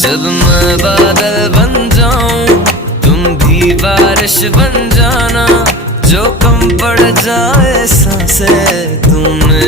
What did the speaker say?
जब मैं बादल बन जाऊं तुम भी बारिश बन जाना, जो कम पड़ जाए सांसें तुमने